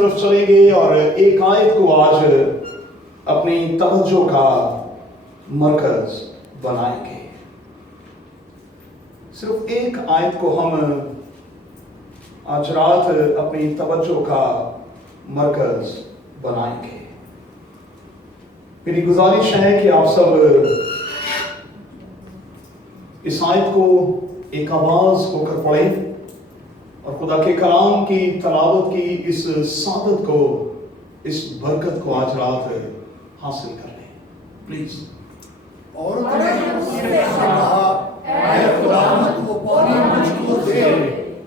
طرف چلیں گے اور ایک آیت کو آج اپنی توجہ کا مرکز بنائیں گے. صرف ایک آیت کو ہم آج رات اپنی توجہ کا مرکز بنائیں گے. میری گزارش ہے کہ آپ سب اس آیت کو ایک آواز ہو کر پڑھیں اور خدا کے کلام کی تلاوت کی اس سعادت کو، اس برکت کو آج رات حاصل کر لیں. پلیز. اور انہوں نے اس سے کہا، اے خداوند وہ پانی مجھ کو دے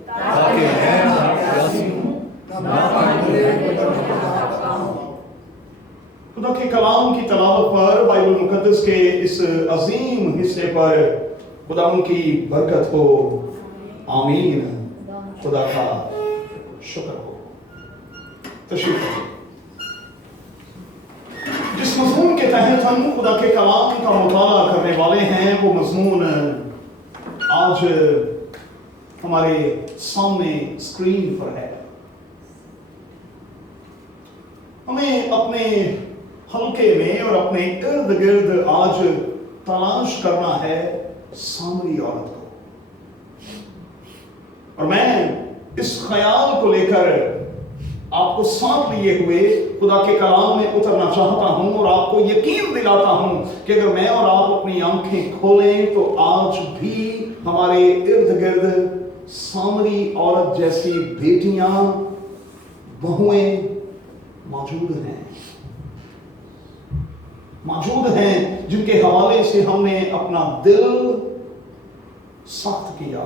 تاکہ میں نہ پیاسی ہوں نہ پانی ملے مگر میں پکا ہوں. خدا کے کلام کی تلاوت پر، بائبل مقدس کے اس عظیم حصے پر خدا ان کی برکت ہو. آمین. خدا کا شکر ہو. تشریف رکھیں. جس مضمون کے تحت ہم خدا کے کلام کا مطالعہ کرنے والے ہیں وہ مضمون آج ہمارے سامنے اسکرین پر ہے. ہمیں اپنے حلقے میں اور اپنے ارد گرد آج تلاش کرنا ہے سامری عورت کو. اور میں اس خیال کو لے کر آپ کو ساتھ لیے ہوئے خدا کے کلام میں اترنا چاہتا ہوں اور آپ کو یقین دلاتا ہوں کہ اگر میں اور آپ اپنی آنکھیں کھولیں تو آج بھی ہمارے ارد گرد سامری عورت جیسی بیٹیاں، بہویں موجود ہیں جن کے حوالے سے ہم نے اپنا دل سخت کیا.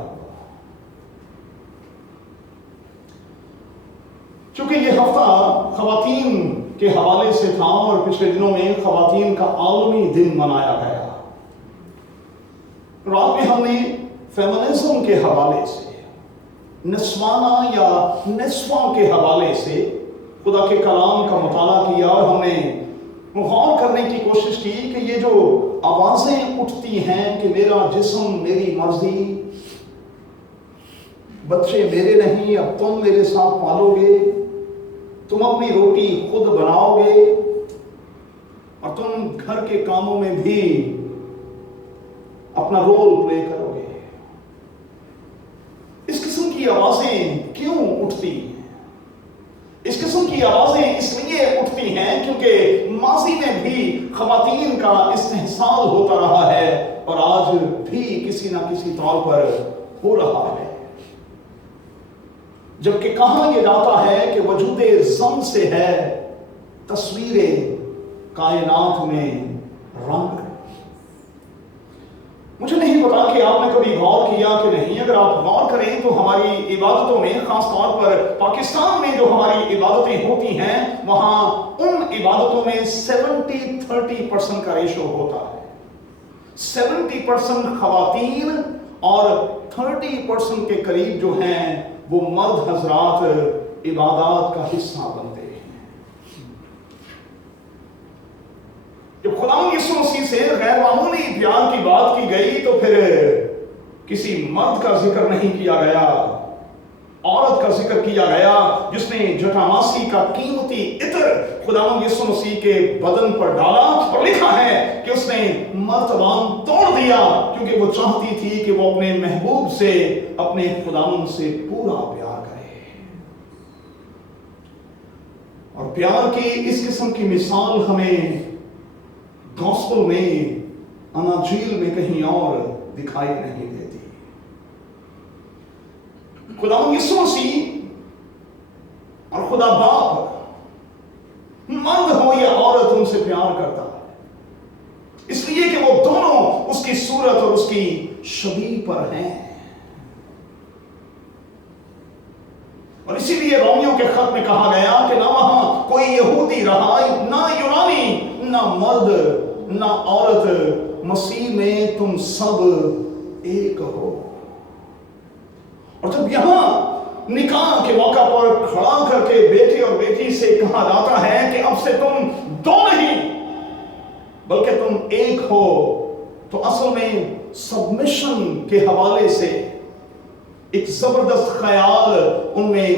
چونکہ یہ ہفتہ خواتین کے حوالے سے تھا اور پچھلے دنوں میں خواتین کا عالمی دن منایا گیا. رات میں ہم نے فیمنزم کے حوالے سے، نسوانہ یا نسواں کے حوالے سے خدا کے کلام کا مطالعہ کیا اور ہم نے غور کرنے کی کوشش کی کہ یہ جو آوازیں اٹھتی ہیں کہ میرا جسم میری مرضی، بچے میرے نہیں اب تم میرے ساتھ پالو گے، تم اپنی روٹی خود بناؤ گے اور تم گھر کے کاموں میں بھی اپنا رول پلے کرو گے. اس قسم کی آوازیں کیوں اٹھتی ہیں؟ اس قسم کی آوازیں اس لیے اٹھتی ہیں کیونکہ ماضی میں بھی خواتین کا استحصال ہوتا رہا ہے اور آج بھی کسی نہ کسی طور پر ہو رہا ہے. جبکہ کہا یہ جاتا ہے کہ وجود زم سے ہے تصویر کائنات میں رنگ. مجھے نہیں پتا کہ آپ نے کبھی غور کیا کہ نہیں. اگر آپ غور کریں تو ہماری عبادتوں میں، خاص طور پر پاکستان میں جو ہماری عبادتیں ہوتی ہیں، وہاں ان عبادتوں میں 70-30% کا ریشو ہوتا ہے. 70% خواتین اور 30% کے قریب جو ہیں وہ مرد حضرات عبادات کا حصہ بنتے ہیں. جب خدا یسوع مسیح سے غیر معمولی پیار کی بات کی گئی تو پھر کسی مرد کا ذکر نہیں کیا گیا، عورت کا ذکر کیا گیا جس نے جٹاماسی کا قیمتی عطر خداوند یسوع مسیح کے بدن پر ڈالا. اور لکھا ہے کہ اس نے مرتبان توڑ دیا کیونکہ وہ چاہتی تھی کہ وہ اپنے محبوب سے، اپنے خداوند سے پورا پیار کرے. اور پیار کی اس قسم کی مثال ہمیں گوسپل میں، اناجیل میں کہیں اور دکھائی نہیں دیتی. خداوند یسوع مسیح اور خدا باپ، مرد ہو یا عورت، ان سے پیار کرتا ہے اس لیے کہ وہ دونوں اس کی صورت اور اس کی شبیہ پر ہیں. اور اسی لیے رومیوں کے خط میں کہا گیا کہ نہ وہاں کوئی یہودی رہا، نہ یونانی، نہ مرد نہ عورت، مسیح میں تم سب ایک ہو. اور جب یہاں نکاح کے موقع پر کھڑا کر کے بیٹے اور بیٹی سے کہا جاتا ہے کہ اب سے تم دو نہیں بلکہ تم ایک ہو، تو اصل میں سبمیشن کے حوالے سے ایک زبردست خیال ان میں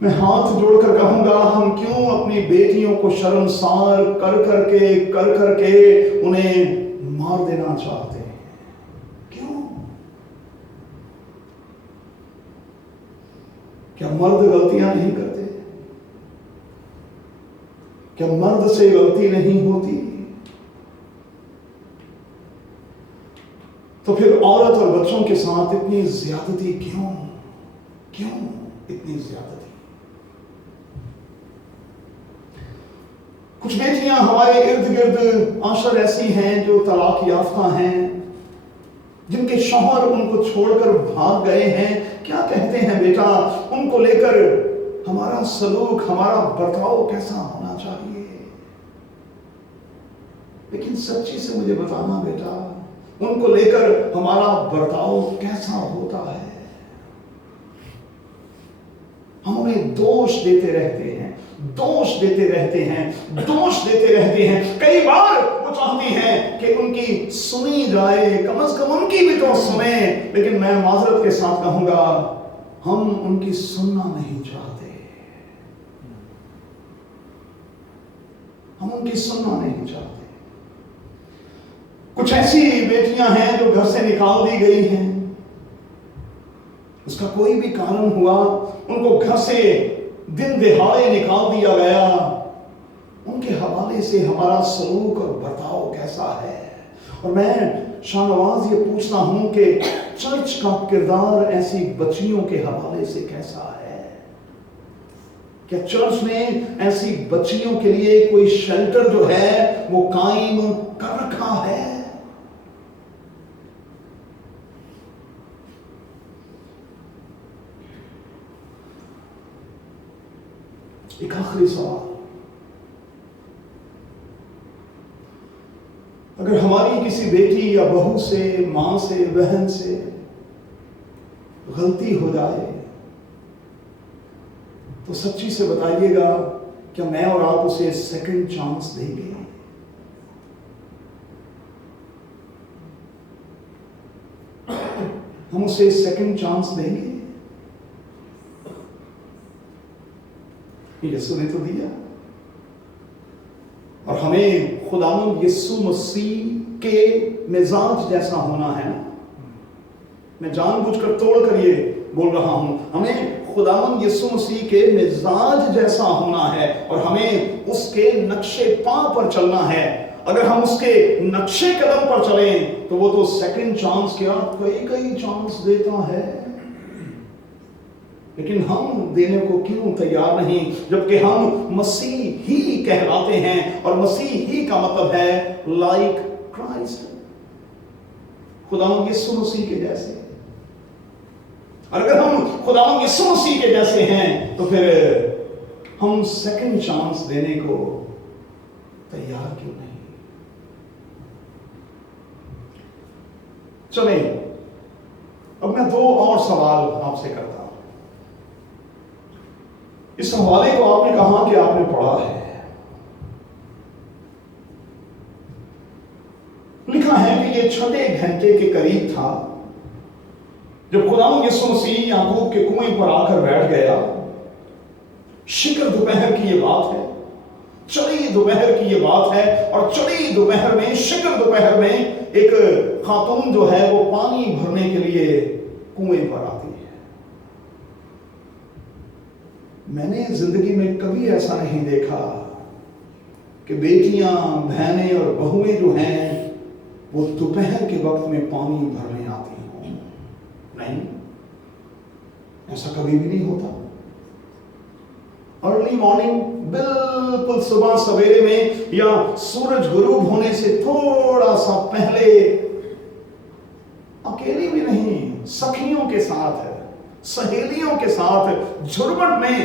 میں ہاتھ جوڑ کر کہوں گا، ہم کیوں اپنی بیٹیوں کو شرمسار کر کے انہیں مار دینا چاہتے ہیں؟ کیوں؟ کیا مرد غلطیاں نہیں کرتے؟ کیا مرد سے غلطی نہیں ہوتی؟ تو پھر عورت اور بچوں کے ساتھ اتنی زیادتی کیوں اتنی زیادتی؟ کچھ بیٹیاں ہمارے ارد گرد عاشر ایسی ہیں جو طلاق یافتہ ہیں، جن کے شوہر ان کو چھوڑ کر بھاگ گئے ہیں۔ کیا کہتے ہیں بیٹا، ان کو لے کر ہمارا سلوک، ہمارا برتاؤ کیسا ہونا چاہیے؟ لیکن سچی سے مجھے بتانا بیٹا، ان کو لے کر ہمارا برتاؤ کیسا ہوتا ہے؟ ہم انہیں دوش دیتے رہتے ہیں۔ کئی بار وہ چاہتی ہیں کہ ان کی سنی جائے، کم از کم ان کی بھی تو سنیں، لیکن میں معذرت کے ساتھ کہوں گا، ہم ان کی سننا نہیں چاہتے۔ کچھ ایسی بیٹیاں ہیں جو گھر سے نکال دی گئی ہیں، اس کا کوئی بھی کارن ہوا، ان کو گھر سے دن دہاڑے نکال دیا گیا، ان کے حوالے سے ہمارا سلوک اور برتاؤ کیسا ہے؟ اور میں شاہ نواز یہ پوچھتا ہوں کہ چرچ کا کردار ایسی بچیوں کے حوالے سے کیسا ہے؟ کیا چرچ نے ایسی بچیوں کے لیے کوئی شیلٹر جو ہے وہ قائم کر رکھا ہے؟ ایک آخری سوال، اگر ہماری کسی بیٹی یا بہو سے، ماں سے، بہن سے غلطی ہو جائے تو سچی سے بتائیے گا، کیا میں اور آپ اسے سیکنڈ چانس دیں گے؟ ہم اسے سیکنڈ چانس دیں گے؟ یسوع نے تو دیا، اور ہمیں خداوند یسوع مسیح کے مزاج جیسا ہونا ہے نا۔ میں جان بوجھ کر توڑ کر یہ بول رہا ہوں، ہمیں خداوند یسوع مسیح کے مزاج جیسا ہونا ہے، اور ہمیں اس کے نقشے پا پر چلنا ہے۔ اگر ہم اس کے نقشے قدم پر چلیں تو وہ تو سیکنڈ چانس کیا کئی چانس دیتا ہے، لیکن ہم دینے کو کیوں تیار نہیں، جبکہ ہم مسیح ہی کہلاتے ہیں، اور مسیح ہی کا مطلب ہے لائک کرائسٹ، خداوند یسوع مسیح کے جیسے۔ اور اگر ہم خداوند یسوع مسیح کے جیسے ہیں تو پھر ہم سیکنڈ چانس دینے کو تیار کیوں نہیں؟ چلیں اب میں دو اور سوال آپ سے کرتا ہوں۔ اس حوالے کو آپ نے کہا کہ آپ نے پڑھا ہے، لکھا ہے کہ یہ 6 گھنٹے کے قریب تھا جب خداوند یسوع مسیح یعقوب کے کنویں پر آ کر بیٹھ گیا۔ شکر دوپہر کی یہ بات ہے، چڑھی دوپہر کی یہ بات ہے، اور چڑھی دوپہر میں، شکر دوپہر میں ایک خاتون جو ہے وہ پانی بھرنے کے لیے کنویں پر آتی ہے۔ میں نے زندگی میں کبھی ایسا نہیں دیکھا کہ بیٹیاں، بہنیں اور بہویں جو ہیں وہ دوپہر کے وقت میں پانی بھرنے آتی ہوں۔ نہیں، ایسا کبھی بھی نہیں ہوتا۔ ارلی مارننگ، بالکل صبح سویرے میں، یا سورج غروب ہونے سے تھوڑا سا پہلے، اکیلی بھی نہیں، سکھیوں کے ساتھ، سہیلیوں کے ساتھ جھرمٹ میں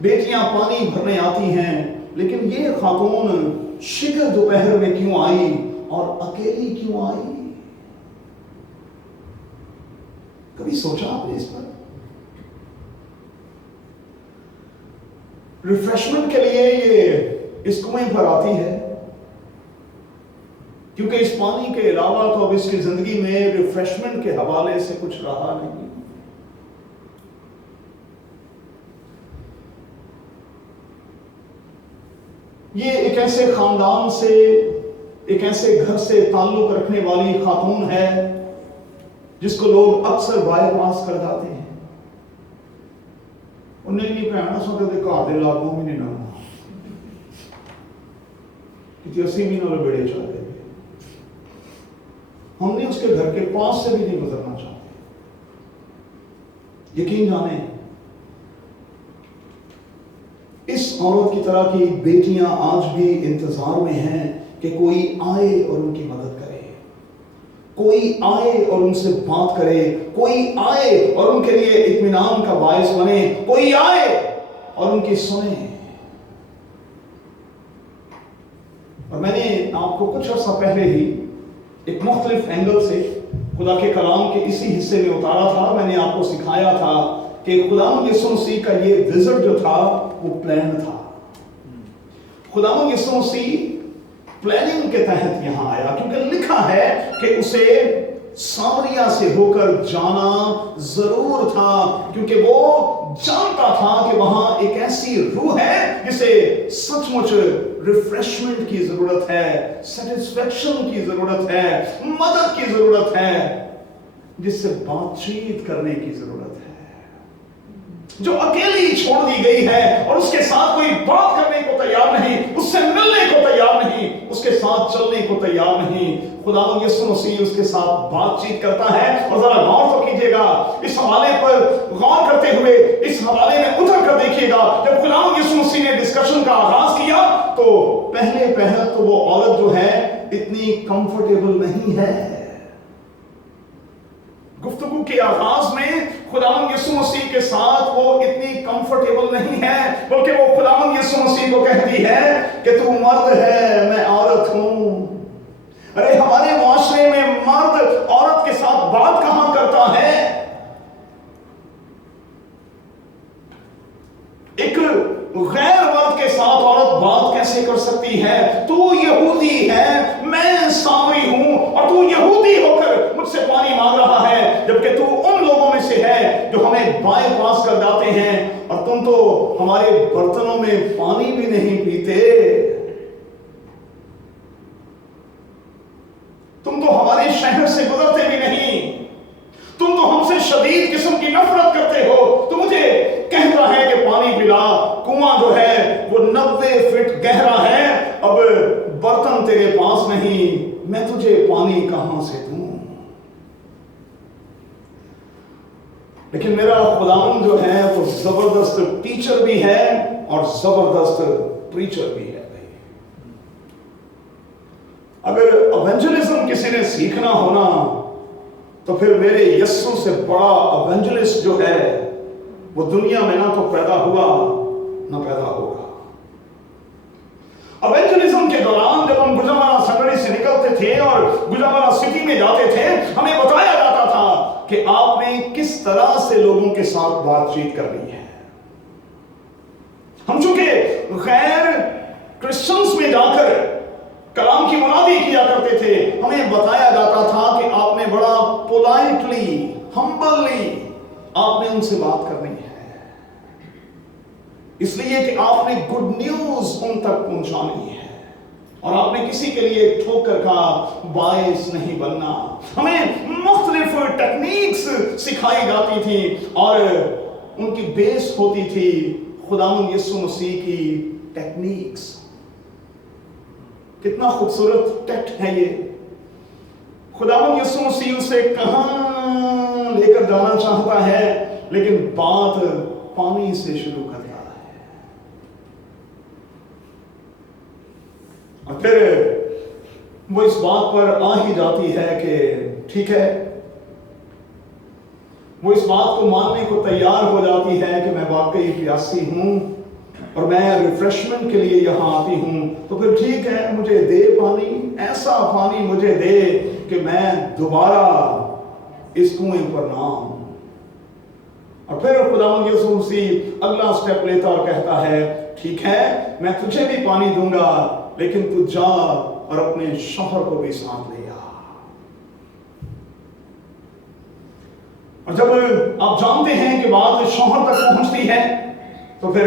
بیٹیاں پانی بھرنے آتی ہیں، لیکن یہ خاتون شکر دوپہر میں کیوں آئی اور اکیلی کیوں آئی؟ کبھی سوچا آپ نے اس پر؟ ریفریشمنٹ کے لیے یہ اس کنویں پر آتی ہے، کیونکہ اس پانی کے علاوہ تو اب اس کی زندگی میں ریفریشمنٹ کے حوالے سے کچھ رہا نہیں۔ یہ ایک ایسے خاندان سے، ایک ایسے گھر سے تعلق رکھنے والی خاتون ہے جس کو لوگ اکثر بائی پاس کر جاتے ہیں. انہیں نہیں پہنا سوتے تھے گھر دے لاگوں بھی نہیں نہ کہ اسی بھی نہ بیڑے چاہتے تھے. ہم نے اس کے گھر کے پاس سے بھی نہیں گزرنا چاہتے. یقین جانیں اس عورت کی طرح کی بیٹیاں آج بھی انتظار میں ہیں کہ کوئی آئے اور ان کی مدد کرے، کوئی آئے اور ان سے بات کرے، کوئی آئے اور ان کے لیے اطمینان کا باعث بنے، کوئی آئے اور ان کی سنے. اور میں نے آپ کو کچھ عرصہ پہلے ہی ایک مختلف اینگل سے خدا کے کلام کے اسی حصے میں اتارا تھا. میں نے آپ کو سکھایا تھا کہ خداوند یسوع مسیح کا یہ وزٹ جو تھا وہ پلان تھا. خداوند یسوع مسیح پلاننگ کے تحت یہاں آیا، کیونکہ لکھا ہے کہ اسے سامریا سے ہو کر جانا ضرور تھا، کیونکہ وہ جانتا تھا کہ وہاں ایک ایسی روح ہے جسے سچ مچ ریفریشمنٹ کی ضرورت ہے، سیٹسفیکشن کی ضرورت ہے، مدد کی ضرورت ہے، جس سے بات چیت کرنے کی ضرورت ہے، جو اکیلی چھوڑ دی گئی ہے اور اس کے ساتھ کوئی بات کرنے کو تیار نہیں، اس سے ملنے کو تیار نہیں، اس کے ساتھ چلنے کو تیار نہیں. خداوند یسوع مسیح اس کے ساتھ بات چیت کرتا ہے. اور ذرا غور تو کیجیے گا اس حوالے پر، غور کرتے ہوئے اس حوالے میں اتر کر دیکھیے گا. جب خداوند یسوع مسیح نے ڈسکشن کا آغاز کیا تو پہلے تو وہ عورت جو ہے اتنی کمفرٹیبل نہیں ہے. گفتگو کے آغاز میں خداوند یسوع مسیح کے ساتھ وہ اتنی کمفرٹیبل نہیں ہے، بلکہ وہ خداوند یسوع مسیح کو کہتی ہے کہ تو مرد ہے، میں عورت ہوں. ارے ہمارے معاشرے میں مرد عورت کے ساتھ بات کہاں کرتا ہے؟ ایک غیر مرد کے ساتھ عورت بات کیسے کر سکتی ہے؟ تو یہودی ہے، میں سامری ہوں، اور تو یہودی ہو کر مجھ سے پانی مانگ رہا ہے، جبکہ تو ان لوگوں میں سے ہے جو ہمیں بائی پاس کر جاتے ہیں، اور تم تو ہمارے برتنوں میں پانی بھی نہیں پیتے، تم تو ہمارے شہر سے گزرتے بھی نہیں، تم تو ہم سے شدید قسم کی نفرت کرتے ہو. تو مجھے کہتا ہے کہ پانی پلا، کنواں جو ہے وہ 90 فٹ گہرا ہے، اب برتن تیرے پاس نہیں، میں تجھے پانی کہاں سے دوں؟ لیکن میرا خداوند جو ہے وہ زبردست ٹیچر بھی ہے اور زبردست پریچر بھی ہے. اگر ایونجلزم کسی نے سیکھنا ہونا تو پھر میرے یسوع سے بڑا ایونجلسٹ جو ہے وہ دنیا میں نہ تو پیدا ہوا نہ پیدا ہوگا. ایونجلزم کے دوران جب ہم گجرانوالہ سنگڑی سے نکلتے تھے اور گجرانوالہ سٹی میں جاتے تھے، ہمیں بتایا جاتا تھا کہ آپ نے کس طرح سے لوگوں کے ساتھ بات چیت کرنی ہے. ہم چونکہ غیر کرسچنز میں جا کر کلام کی منادی کیا کرتے تھے، ہمیں بتایا جاتا تھا کہ آپ نے بڑا پولائٹلی، ہمبلی آپ نے ان سے بات کرنی ہے، اس لیے کہ آپ نے گڈ نیوز ان تک پہنچانی ہے، اور آپ نے کسی کے لیے ٹھوکر کا باعث نہیں بننا. ہمیں مختلف ٹیکنیکس سکھائی جاتی تھی اور ان کی بیس ہوتی تھی خداوند یسوع مسیح کی ٹیکنیکس. کتنا خوبصورت ٹیکٹ ہے یہ. خداوند یسوع مسیح اسے کہاں لے کر جانا چاہتا ہے، لیکن بات پانی سے شروع کرتا ہے، اور پھر وہ اس بات پر آ ہی جاتی ہے کہ ٹھیک ہے، وہ اس بات کو ماننے کو تیار ہو جاتی ہے کہ میں واقعی پیاسی ہوں اور میں ریفریشمنٹ کے لیے یہاں آتی ہوں. تو پھر ٹھیک ہے، مجھے دے پانی، ایسا پانی مجھے دے کہ میں دوبارہ اس کنویں پر نہ آؤں. اور پھر خداوند یسوع مسیح اگلا سٹیپ لیتا اور کہتا ہے ٹھیک ہے، میں تجھے بھی پانی دوں گا، لیکن تو جا اور اپنے شوہر کو بھی ساتھ لے آ. اور جب آپ جانتے ہیں کہ بات شوہر تک پہنچتی ہے تو پھر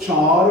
4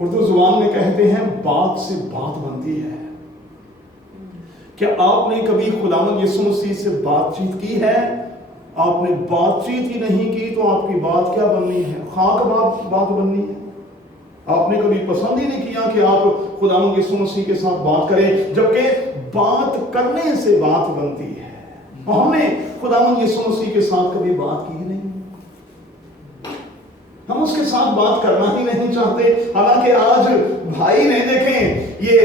اردو زبان میں کہتے ہیں بات سے بات بنتی ہے. کیا آپ نے کبھی خداوند یسوع مسیح سے بات چیت کی ہے؟ آپ نے بات چیت ہی نہیں کی تو آپ کی بات کیا بننی ہے؟ خاک بات بننی ہے. آپ نے کبھی پسند ہی نہیں کیا کہ آپ خداوند یسوع مسیح کے ساتھ بات کریں، جبکہ بات کرنے سے بات بنتی ہے. اور ہم نے خداوند یسوع مسیح کے ساتھ کبھی بات کی ہی نہیں. ہم اس کے ساتھ بات کرنا ہی نہیں چاہتے. حالانکہ آج بھائی نے دیکھیں یہ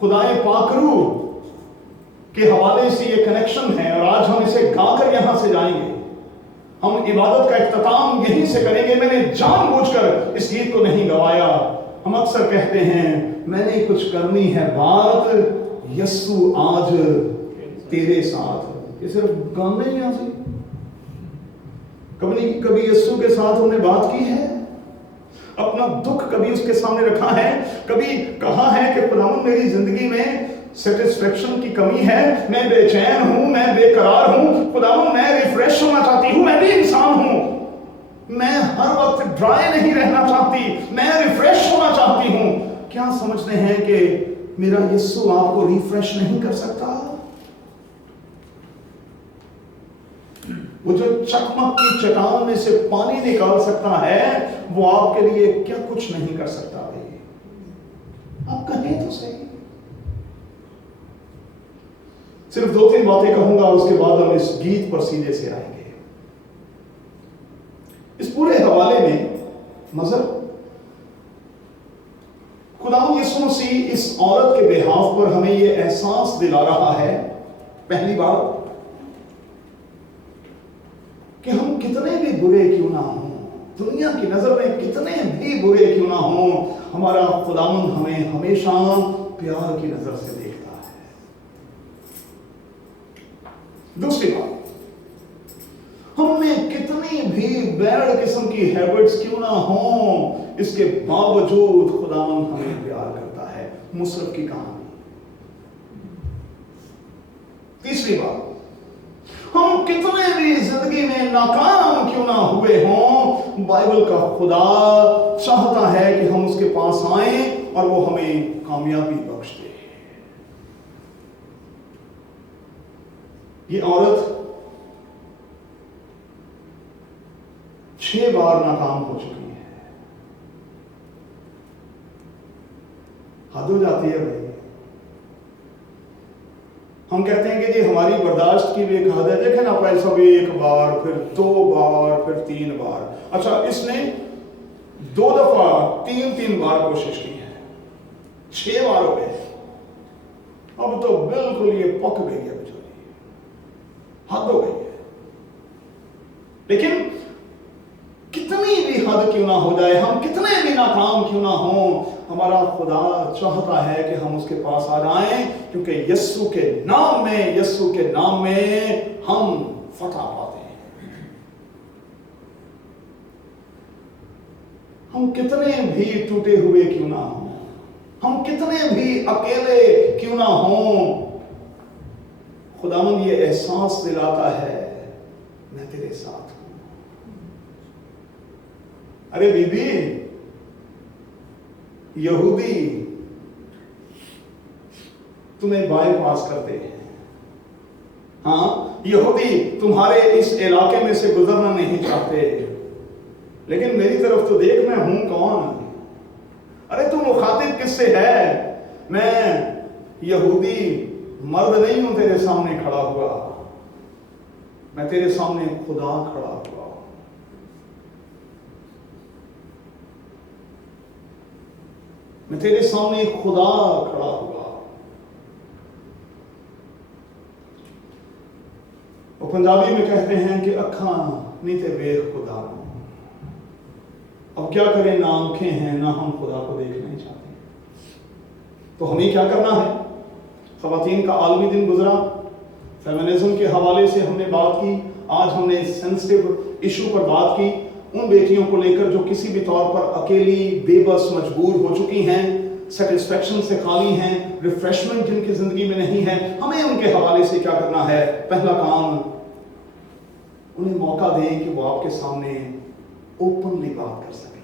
خدائے پاکرو کے حوالے سے یہ کنیکشن ہے، اور آج ہم اسے گا کر یہاں سے جائیں گے. ہم عبادت کا اختتام یہیں سے کریں گے. میں نے جان بوجھ کر اس گیت کو نہیں گوایا. ہم اکثر کہتے ہیں میں نے کچھ کرنی ہے بات، یسوع آج تیرے ساتھ. یہ صرف گانے یہاں سے کبھی یسوع کے ساتھ ہم نے بات کی ہے؟ اپنا دکھ کبھی اس کے سامنے رکھا ہے؟ کبھی کہا ہے کہ خداوند میری زندگی میں سیٹسفیکشن کی کمی ہے، میں بے چین ہوں، میں بے قرار ہوں، خداوند میں ریفریش ہونا چاہتی ہوں، میں بھی انسان ہوں، میں ہر وقت ڈرائی نہیں رہنا چاہتی، میں ریفریش ہونا چاہتی ہوں. کیا سمجھتے ہیں کہ میرا یسوع آپ کو ریفریش نہیں کر سکتا؟ وہ جو چکمک کی چٹان میں سے پانی نکال سکتا ہے، وہ آپ کے لیے کیا کچھ نہیں کر سکتا؟ بھائی آپ کہیں تو صحیح. صرف 2-3 باتیں کہوں گا، اس کے بعد ہم اس گیت پر سیدھے سے آئیں گے. اس پورے حوالے میں مذہب خداوند یسوع مسیح اس عورت کے بہاف پر ہمیں یہ احساس دلا رہا ہے، پہلی بات کہ ہم کتنے بھی برے کیوں نہ ہوں، دنیا کی نظر میں کتنے بھی برے کیوں نہ ہوں، ہمارا خداوند ہمیں ہمیشہ پیار کی نظر سے دیکھتا ہے. دوسری بات، ہم میں کتنی بھی بیڈ قسم کی ہیبٹس کیوں نہ ہوں، اس کے باوجود خداوند ہمیں پیار کرتا ہے. مصرف کی کہانی. تیسری بات، ہم کتنے بھی زندگی میں ناکام کیوں نہ ہوئے ہوں، بائبل کا خدا چاہتا ہے کہ ہم اس کے پاس آئیں اور وہ ہمیں کامیابی بخش دے. یہ عورت 6 بار ناکام ہو چکی ہے. حد ہو جاتی ہے بھائی. ہم کہتے ہیں کہ جی ہماری برداشت کی بھی ایک حد ہے. دیکھیں نا پیسہ بھی 1 بار، پھر 2 بار، پھر 3 بار. اچھا اس نے 2 دفعہ 3 بار کوشش کی ہے، 6 بار ہو گئے. اب تو بالکل یہ پک گئی ہے بیچاری، حد ہو گئی ہے. لیکن کتنی بھی حد کیوں نہ ہو جائے، ہم کتنے بھی ناکام کیوں نہ ہوں، ہمارا خدا چاہتا ہے کہ ہم اس کے پاس آ جائیں، کیونکہ یسوع کے نام میں ہم فتح پاتے ہیں. ہم کتنے بھی ٹوٹے ہوئے کیوں نہ ہوں، ہم کتنے بھی اکیلے کیوں نہ ہوں، خداوند یہ احساس دلاتا ہے میں تیرے ساتھ ہوں. ارے بی بی، یہودی تمہیں بائی پاس کرتے ہیں، ہاں یہودی تمہارے اس علاقے میں سے گزرنا نہیں چاہتے، لیکن میری طرف تو دیکھ، میں ہوں کون؟ ارے تم مخاطب کس سے ہے؟ میں یہودی مرد نہیں ہوں تیرے سامنے کھڑا ہوا، میں تیرے سامنے خدا کھڑا ہوا. میں تیرے سامنے خدا کھڑا ہوا. وہ پنجابی میں کہتے ہیں کہ اکھاں نہیں تے ویکھ خدا کو. اب کیا کریں، نہ آنکھیں ہیں نہ ہم خدا کو دیکھ نہیں چاہتے. تو ہمیں کیا کرنا ہے؟ خواتین کا عالمی دن گزرا، فیمنزم کے حوالے سے ہم نے بات کی. آج ہم نے سینسٹیو ایشو پر بات کی، ان بیٹیوں کو لے کر جو کسی بھی طور پر اکیلی، بے بس، مجبور ہو چکی ہیں، سیٹسفیکشن سے خالی ہیں، ریفریشمنٹ جن کی زندگی میں نہیں ہے. ہمیں ان کے حوالے سے کیا کرنا ہے؟ پہلا کام، انہیں موقع دیں کہ وہ آپ کے سامنے اوپنلی بات کر سکیں.